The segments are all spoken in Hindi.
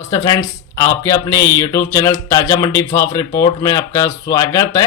नमस्ते फ्रेंड्स, आपके अपने YouTube चैनल ताजा मंडी भाव रिपोर्ट में आपका स्वागत है।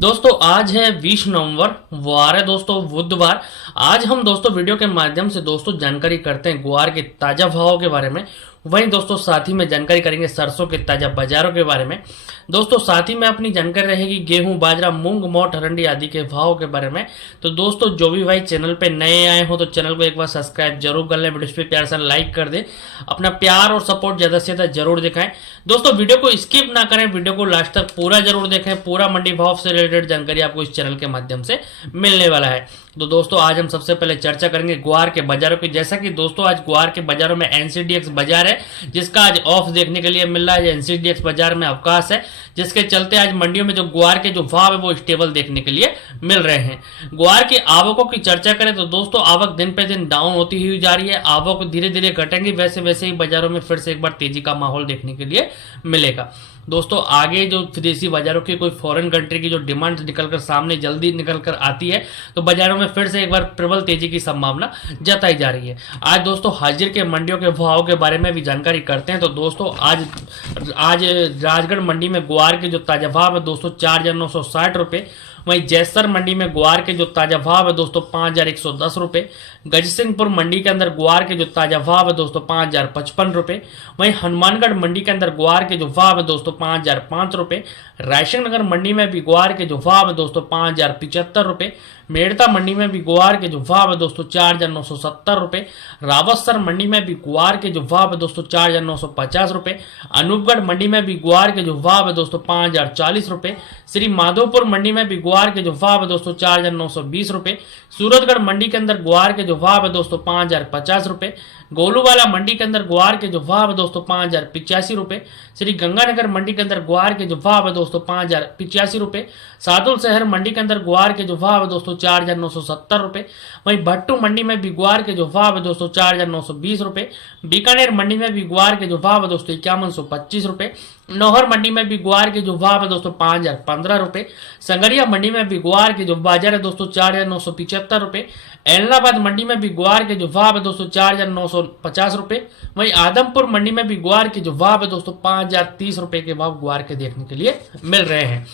दोस्तों आज है 20 नवंबर, वार है दोस्तों बुधवार। आज हम दोस्तों वीडियो के माध्यम से दोस्तों जानकारी करते हैं ग्वार के ताजा भावों के बारे में। वहीं दोस्तों साथ ही में जानकारी करेंगे सरसों के ताजा बाजारों के बारे में। दोस्तों साथ ही में अपनी जानकारी रहेगी गेहूं, बाजरा, मूंग, मोठ, अरंडी आदि के भावों के बारे में। तो दोस्तों जो भी भाई चैनल पे नए आए हो तो चैनल को एक बार सब्सक्राइब जरूर कर लें, वीडियो पे प्यार से लाइक कर दें, अपना प्यार और सपोर्ट ज्यादा से ज्यादा जरूर दिखाएं। दोस्तों वीडियो को स्किप ना करें, वीडियो को लास्ट तक पूरा जरूर देखें। पूरा मंडी भाव से रिलेटेड जानकारी आपको इस चैनल के माध्यम से मिलने वाला है। तो दोस्तों आज हम सबसे पहले चर्चा करेंगे ग्वार के बाजारों की। जैसा कि दोस्तों आज ग्वार के बाजारों में एनसीडीएक्स बाजार है जिसका आज ऑफ देखने के लिए मिल रहा है। एनसीडीएक्स बाजार में अवकाश है जिसके चलते आज मंडियों में जो ग्वार के जो भाव है वो स्टेबल देखने के लिए मिल रहे हैं। ग्वार की आवकों की चर्चा करें तो दोस्तों आवक दिन पे दिन डाउन होती हुई जा रही है। आवक धीरे धीरे घटेंगी, वैसे वैसे ही बाजारों में फिर से एक बार तेजी का माहौल देखने के लिए मिलेगा। दोस्तों आगे जो विदेशी बाजारों की कोई फॉरेन कंट्री की जो डिमांड निकलकर सामने जल्दी निकलकर आती है तो बाजारों में फिर से एक बार प्रबल तेजी की संभावना जताई जा रही है। आज दोस्तों हाजिर के मंडियों के भाव के बारे में भी जानकारी करते हैं। तो दोस्तों आज राजगढ़ मंडी में ग्वार के जो ताजा भाव है दोस्तों 4,960 रुपये। वहीं जैसर मंडी में ग्वार के जो ताजा भाव है दोस्तों 5,110 रुपये। गजसिंहपुर मंडी के अंदर ग्वार के जो ताजा भाव है दोस्तों 5,055 रुपये। वहीं हनुमानगढ़ मंडी के अंदर ग्वार के जो भाव है दोस्तों 5,005 रुपये। रायसिंह नगर मंडी में भी ग्वार के जो भाव है दोस्तों 5,075 रुपये। मेड़ता मंडी में भी ग्वार के जो भाव है दोस्तों 4,970 रुपये। रावतसर मंडी में भी ग्वार के जो भाव है दोस्तों 4,950 रुपये। अनूपगढ़ मंडी में भी ग्वार के जो भाव है दोस्तों 5,040 रुपये। श्री माधोपुर मंडी में भी ग्वार के जो भाव है दोस्तों 4,920 रुपये। सूरतगढ़ मंडी के अंदर ग्वार के जो भाव है दोस्तों 5,050 रुपये। गोलूवाला मंडी के अंदर ग्वार के जो भाव है दोस्तों 5,085 रुपये। श्री गंगानगर मंडी के अंदर ग्वार के जो भाव है दोस्तों 5,085 रुपये। सादुल शहर मंडी के अंदर ग्वार के जो भाव है दोस्तों 4,970 रुपये। वहीं भट्टू मंडी में भी ग्वार के जो भाव है दोस्तों 4,920 रुपये। बीकानेर मंडी में भी ग्वार के जो भाव है दोस्तों 5125 रुपये। नौहर मंडी में भी ग्वार के जो भाव है दोस्तों 5,015 रुपये। संगरिया मंडी में भी ग्वार के जो बाजार है दोस्तों 4,975 रुपये। एलनाबाद मंडी में भी ग्वार के जो भाव है दोस्तों 4,950 रुपये। वहीं आदमपुर मंडी में भी ग्वार के जो भाव है दोस्तों 5,030 रुपये के भाव ग्वार के देखने के लिए मिल रहे हैं।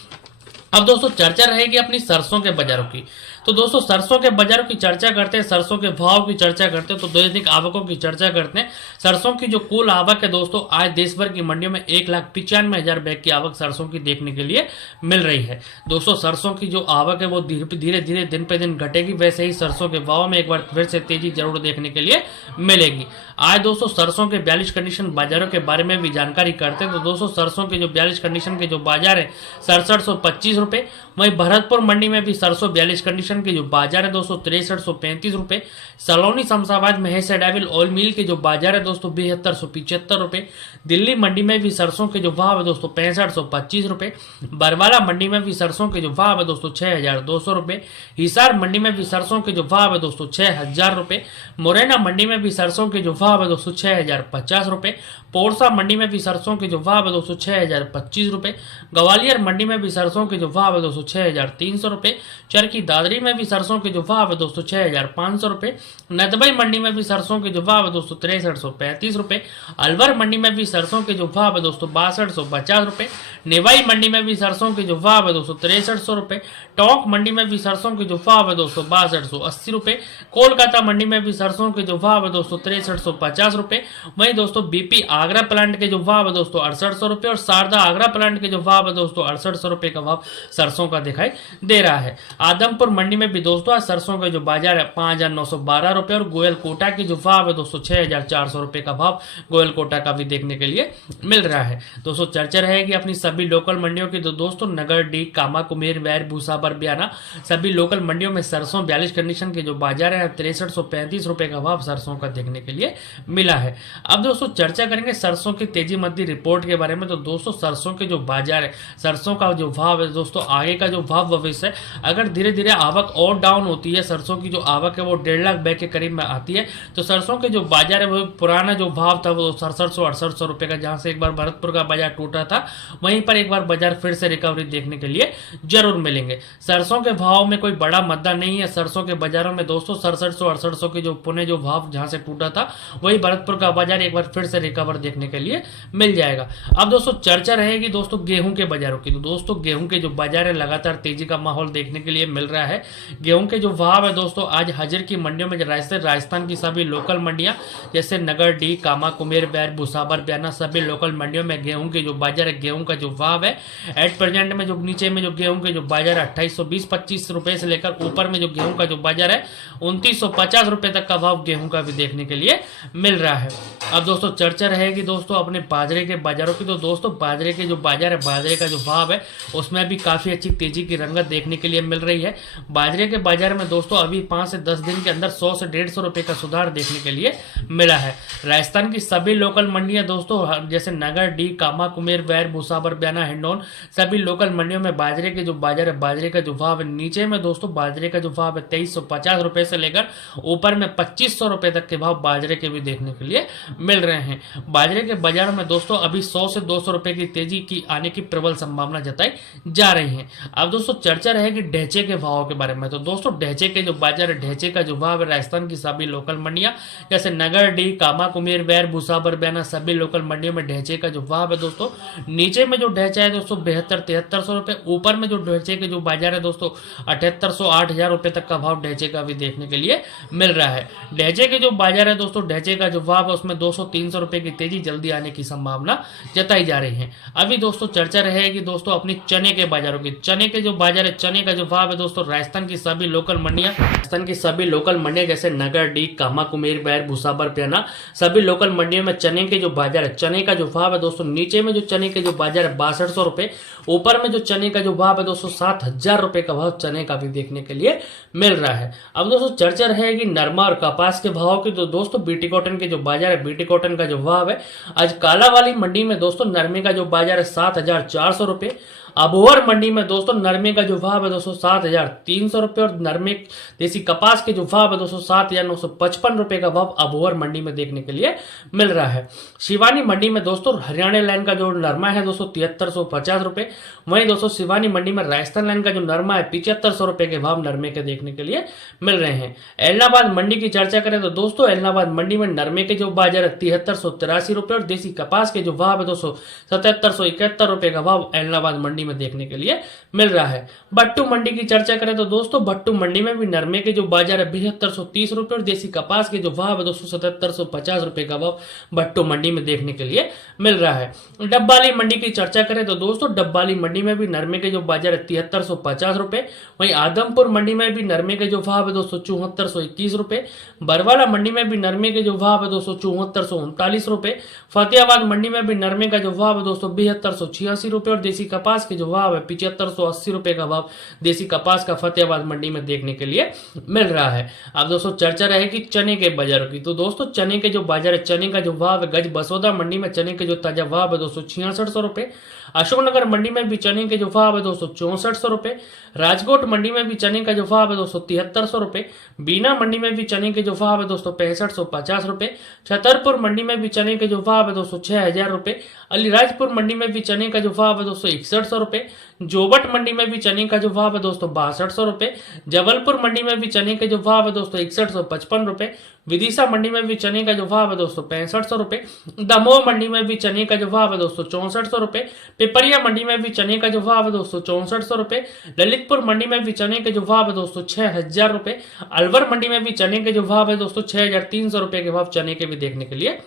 अब दोस्तों चर्चा रहेगी अपनी सरसों के बाजारों की। तो दोस्तों सरसों के बाजारों की चर्चा करते हैं, सरसों के भाव की चर्चा करते हैं, तो दैनिक आवकों की चर्चा करते हैं। सरसों की जो कुल आवक है दोस्तों आज देश भर की मंडियों में 1,95,000 बैग की आवक सरसों की देखने के लिए मिल रही है। दोस्तों सरसों की जो आवक है वो धीरे धीरे दिन पे दिन घटेगी, वैसे ही सरसों के भाव में एक बार फिर से तेजी जरूर देखने के लिए मिलेगी। आज दोस्तों सरसों के 42 कंडीशन बाजारों के बारे में भी जानकारी करते हैं। तो दोस्तों सरसों के जो 42 कंडीशन के जो बाजार है 6725 रुपये। वहीं भरतपुर मंडी में भी सरसों 42 कंडीशन के जो बाजार है दोस्तों 6335 रुपये। सलोनी शमशाबाद महेश डेविल ऑयल मिल के जो बाजार है दोस्तों 7275 रुपये। दिल्ली मंडी में भी सरसों के जो भाव है दोस्तों 6525 रुपये। बरवाला मंडी में भी सरसों के जो भाव है दोस्तों 6,200 रुपये। हिसार मंडी में भी सरसों के जो भाव है दोस्तों 6,000 रुपये। मुरैना मंडी में भी सरसों के जो भाव है दोस्तों 6,050 रुपये। पोरसा मंडी में भी सरसों के जो भाव है दोस्तों 6,025 रुपये। ग्वालियर मंडी में भी सरसों के जो भाव है दोस्तों 6,300 रुपये। चरखी दादरी में भी सरसों के जो भाव है दोस्तों 6,500 रुपये। नदबई मंडी में भी सरसों के जो भाव है दोस्तों 6335 रुपये। अलवर मंडी में भी सरसों के जो भाव है दोस्तों 6250 रुपये। नेवाई मंडी में भी सरसों के जो भाव है दोस्तों 6300 रुपये। टोंक मंडी में भी सरसों के जो भाव है दोस्तों 6280 रुपये। कोलकाता मंडी में भी सरसों के जो भाव है दोस्तों 6350 रुपये। वहीं दोस्तों बीपी आगरा प्लांट के जो भाव है दोस्तों 6800 रुपये और शारदा आगरा प्लांट के जो भाव है दोस्तों 6800 रुपये का भाव सरसों का दिखाई दे रहा है। आदमपुर मंडी में भी दोस्तों आज सरसों का जो बाजार है 5,912 रुपये और गोयल कोटा की जो भाव है दोस्तों 6,400 रुपये का भाव गोयल कोटा का भी देखने के लिए मिल रहा है। दोस्तों चर्चा रहेगी अपनी सभी लोकल मंडियों की। तो दोस्तों नगर डी, कामा, कुमेर, वैर, भूसाबर, बयाना सभी लोकल मंडियों में सरसों 42 कंडीशन के जो बाजार है 6335 रुपये का भाव सरसों का देखने के लिए मिला है। अब दोस्तों चर्चा करेंगे सरसों की तेजी मंदी रिपोर्ट के बारे में। तो दोस्तों सरसों के जो बाजार है, सरसों का जो भाव है दोस्तों आगे का जो भाव भविष्य है, अगर धीरे धीरे आवक आवक और डाउन होती है, सरसों की जो आवक है वो 1.5 लाख बैग के करीब में आती है। तो सरसों के जो बाजार है वो पुराना जो भाव था वो 6700-6800 रुपए का, जहां से एक बार भरतपुर का बाजार टूटा था, वहीं पर एक बार बाजार फिर से रिकवरी देखने के लिए जरूर मिलेंगे। सरसों के भाव में कोई बड़ा मुद्दा नहीं है। सरसों के बाजारों में दोस्तों 6700-6800 के जो पुणे जो भाव जहां से टूटा था, वही भरतपुर का बाजार एक बार फिर से रिकवर देखने के लिए मिल जाएगा। अब दोस्तों चर्चा रहेगी दोस्तों गेहूं के बाजारों की। तो दोस्तों गेहूं के जो बाजार है लगातार तेजी का माहौल देखने के लिए मिल रहा है। गेहूं के जो भाव है दोस्तों आज हाजिर की मंडियों में राजस्थान की सभी लोकल मंडियां जैसे नगर डी, कामा, कुमेर, बैर, भुसावर, बयाना, सभी लोकल मंडियों में गेहूं के जो बाजार है, गेहूं का जो भाव है एट प्रेजेंट में जो नीचे में जो गेहूं के जो बाजार है 2820-25 रुपए से लेकर ऊपर में जो गेहूं का जो बाजार है 2950 रुपए तक का भाव गेहूं का भी देखने के लिए मिल रहा है। अब दोस्तों चर्चा रहेगी दोस्तों अपने बाजरे के बाजारों की। तो दोस्तों बाजरे के जो बाजार है, बाजरे का जो भाव है उसमें भी काफी अच्छी तेजी की रंगत देखने के लिए मिल रही है। बाजरे के बाजार में दोस्तों अभी 5 से 10 दिन के अंदर 100 से 150 रुपए का सुधार देखने के लिए मिला है। राजस्थान की सभी लोकल मंडियां दोस्तों जैसे नगर डी, कामा, कुमेर, बैर, भुसावर, बयाना, हिंडौन, सभी लोकल मंडियों में बाजरे के जो बाजार है, बाजरे का जो भाव है नीचे में दोस्तों बाजरे का जो भाव है 2350 रुपए से लेकर ऊपर में 2500 रुपए तक के भाव बाजरे के भी देखने के लिए मिल रहे हैं। बाजरे के बाजार में दोस्तों अभी 100 से 200 रुपए की तेजी की आने की प्रबल संभावना जताई जा रही है। अब दोस्तों चर्चा रहेगी ढेंचे के भाव के बारे में। तो दोस्तों ढेंचे के जो बाजार है, ढेंचे का जो भाव है राजस्थान की सभी लोकल मंडियां जैसे नगर डी, कामा, कुमेर, बैर, भुसावर, बयाना, सभी लोकल मंडियों में ढेंचे का जो भाव है दोस्तों नीचे में जो ढेंचा है दोस्तों 7200-7300 रुपए, ऊपर में जो ढेंचे के जो बाजार है दोस्तों 7800-8000 रुपए तक का भाव ढेंचे का भी देखने के लिए मिल रहा है। ढेंचे के जो बाजार है दोस्तों ढेंचे का जो भाव है उसमें 200-300 रुपए की तेजी जल्दी आने की संभावना जताई जा रही है। अभी दोस्तों चर्चा रहेगी दोस्तों अपनी चने के बाजारों की। चने के जो बाजार है, चने का जो भाव है दोस्तों राजस्थान की सभी लोकल मंडियां जैसे नगर डी, कामा, कुमेर, बैर, भुसावर, बयाना, सभी लोकल मंडियों में चने के जो बाजार है, चने का जो भाव है दोस्तों नीचे में जो चने के जो बाजार है 6200 रुपए, ऊपर में जो चने का जो भाव है दोस्तों 7000 रुपए का भाव चने का भी देखने के लिए मिल रहा है। अब दोस्तों चर्चा रहेगी नरमा और कपास के भाव की। तो दोस्तों बीटी कॉटन के जो बाजार है, बीटी कॉटन का जो भाव है आज काला वाली मंडी में दोस्तों नरमे का जो बाजार है 7400 रुपए, अबोहर मंडी में दोस्तों नरमे का जो भाव है दोस्तों 7300 रुपए और नरमे देसी कपास के जो भाव है दोस्तों 7955 रुपए का भाव अबोहर मंडी में देखने के लिए मिल रहा है। शिवानी मंडी में दोस्तों हरियाणा लाइन का जो नरमा है दोस्तों 7350 रुपए, वहीं दोस्तों शिवानी मंडी में राजस्थान लाइन का जो नरमा है 7500 रुपए के भाव नरमे के देखने के लिए मिल रहे हैं। एलनाबाद मंडी की चर्चा करें तो दोस्तों एलनाबाद मंडी में नरमे के जो बाजार है 7383 रुपए और देसी कपास के जो भाव है दोस्तों 7771 रुपए का भाव एलनाबाद मंडी में देखने के लिए मिल रहा है। भट्टू मंडी की चर्चा करें तो दोस्तों भट्टू मंडी में भी नरमे के जो बाजार है 7230 रुपए और देसी कपास के जो भाव है दोस्तों 7750 रुपए का भाव भट्टू मंडी में देखने के लिए मिल रहा है। डब्बाली मंडी की चर्चा करें तो दोस्तों डब्बाली मंडी में भी नरमे के जो बाजार है 7350 रुपए, वहीं आदमपुर मंडी में भी नरमे के जो भाव है दोस्तों 7421 रुपए, बरवाला मंडी में भी नरमे के जो भाव है दोस्तों 7439 रुपए, फतेहाबाद मंडी में भी नरमे का जो भाव है दोस्तों 7286 रुपए और देसी कपास के जो भाव है 7580 रुपए का भाव देसी कपास का फतेहाबाद मंडी में देखने के लिए मिल रहा है। अब दोस्तों चर्चा रहेगी चने के बाजारों की। तो दोस्तों चने के जो बाजार है, चने का जो भाव है गज बसोदा मंडी में चने के जो ताजा भाव है दोस्तों 6600 रुपए, अशोकनगर मंडी में भी चने के जो भाव है दोस्तों 6400 रुपए, राजकोट मंडी में भी चने का जो भाव है दोस्तों 7300 रुपए, बीना मंडी में भी चने के जो भाव है दोस्तों 6550 रुपए, छतरपुर मंडी में भी चने के जो भाव है दोस्तों 6000 रुपए, अलीराजपुर मंडी में भी चने का जो भाव है दोस्तों 6100 रुपए, जोबट मंडी में भी चने का जो भाव है दोस्तों 6200 रुपए, जबलपुर मंडी में भी चने के जो भाव है दोस्तों 6155 रुपए, विदिशा मंडी में भी चने का जो भाव है दोस्तों 6500 रुपए, दमोह मंडी में भी चने का जो भाव है दोस्तों 6400 रुपए, पिपरिया मंडी में भी चने का जो भाव है दोस्तों 6400 रुपए, ललितपुर मंडी में भी चने के जो भाव है दोस्तों 6000 रुपए, अलवर मंडी में भी चने के जो भाव है दोस्तों 6300 रुपए के भाव चने के भी देखने के लिए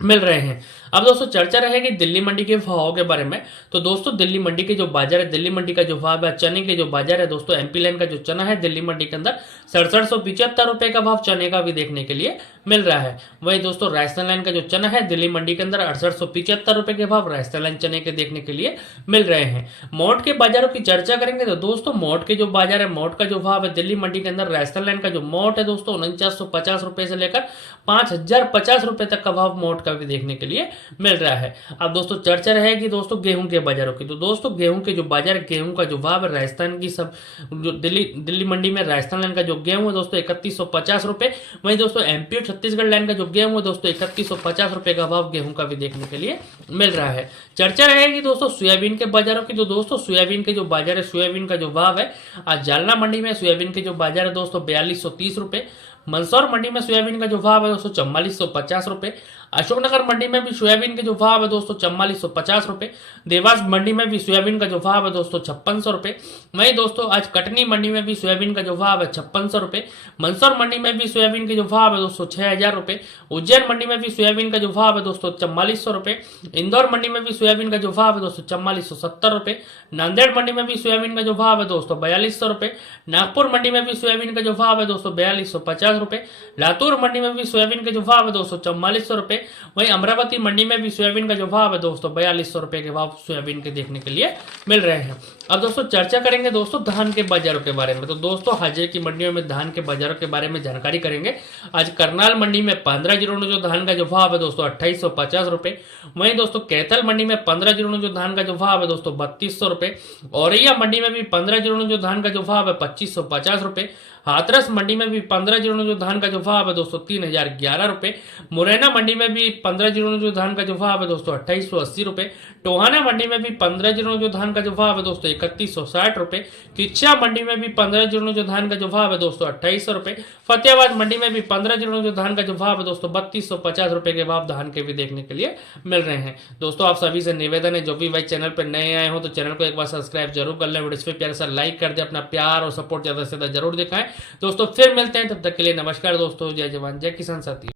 मिल रहे हैं। अब दोस्तों चर्चा रहेगी दिल्ली मंडी के भाव के बारे में। तो दोस्तों दिल्ली मंडी के जो बाजार है, दिल्ली मंडी का जो भाव है चने के जो बाजार है दोस्तों एमपी लाइन का जो चना है दिल्ली मंडी के अंदर 6775 रुपए का भाव चने का भी देखने के लिए मिल रहा है। वही दोस्तों राजस्थान लाइन का जो चना है दिल्ली मंडी के अंदर 6875 रुपए के भाव राजस्थान लाइन चने के देखने के लिए मिल रहे हैं। मोट के बाजारों की चर्चा करेंगे तो दोस्तों मोट के जो बाजार है, मोट का जो भाव है दिल्ली मंडी के अंदर राजस्थान लाइन का जो मोट है दोस्तों 4950 रुपए से लेकर 5050 रुपए तक का भाव मोट का भी देखने के लिए मिल रहा है। अब दोस्तों चर्चा रहेगी दोस्तों गेहूं के बाजारों की। तो दोस्तों गेहूं के जो बाजार, गेहूं का जो भाव है राजस्थान की सब जो दिल्ली मंडी में राजस्थान लाइन का जो गेहूं है दोस्तों 3150 रुपए। वहीं दोस्तों एमपी और छत्तीसगढ़ लाइन का जो गेहूं है दोस्तों 3150 रुपए का भाव गेहूं का भी देखने के लिए मिल रहा है। चर्चा रहेगी दोस्तों सोयाबीन के बाजारों की। तो दोस्तों सोयाबीन के जो बाजार है, सोयाबीन का जो भाव है आज जालना मंडी में सोयाबीन के जो बाजार है दोस्तों 4230 रुपए। मंदसौर मंडी में सोयाबीन का जो भाव है दोस्तों 4450 रुपए। अशोकनगर मंडी में भी सोयाबीन के जो भाव है दोस्तों 4450 रुपए। देवास मंडी में भी सोयाबीन का जो भाव है दोस्तों 5600 रुपए। वहीं दोस्तों आज कटनी मंडी में भी सोयाबीन का जो भाव है 5600 रुपए। मंदसौर मंडी में भी सोयाबीन के जो भाव है दोस्तों 6000 रुपए। उज्जैन मंडी में भी सोयाबीन का जो भाव है दोस्तों 4400 रुपए। इंदौर मंडी में भी सोयाबीन का जो भाव है दोस्तों 4470 रुपए। नांदेड़ मंडी में भी सोयाबीन का जो भाव है दोस्तों 4200 रुपए। नागपुर मंडी में भी सोयाबीन का जो भाव है दोस्तों 4250 रुपए। लातूर मंडी में भी सोयाबीन का जो भाव है दोस्तों 4400 रुपए। वहीं अमरावती मंडी में भी सोयाबीन का जो भाव है दोस्तों 4200 रुपए के भाव सोयाबीन के देखने के लिए मिल रहे हैं। अब दोस्तों चर्चा करेंगे दोस्तों धान के बाजारों के बारे में। तो दोस्तों हाजिर की मंडियों में धान के बाजारों के बारे में जानकारी करेंगे। आज करनाल मंडी में 15 जो धान का जो भाव है दोस्तों 2850 रुपए। वहीं दोस्तों कैथल मंडी में 15 जो धान का जो भाव है दोस्तों 3200 रुपए। औरैया मंडी में भी 15 जो धान का जो भाव है 2550 रुपए। हाथरस मंडी में भी 15 जो धान का जो भाव है दोस्तों 3011 रुपए। मुरैना मंडी में भी 15 जो धान का जो भाव है दोस्तों 2880 रुपए। टोहाना मंडी में भी 15 जो धान का जो भाव है दोस्तों 3160 रुपए। किच्छा मंडी में भी 15 जो धान का जो भाव है दोस्तों 2800 रुपए। फतेहाबाद मंडी में भी 15 जो धान का जो भाव है दोस्तों 3250 रुपए के भाव धान के भी देखने के लिए मिल रहे हैं। दोस्तों आप सभी से निवेदन है, जो भी भाई चैनल पर नए आए हो तो चैनल को एक बार सब्सक्राइब जरूर कर लें, वीडियो पे प्यार सा लाइक कर दे, अपना प्यार और सपोर्ट ज्यादा से ज्यादा जरूर दिखाएं। दोस्तों फिर मिलते हैं, तब तक के लिए नमस्कार दोस्तों, जय जवान जय किसान साथी।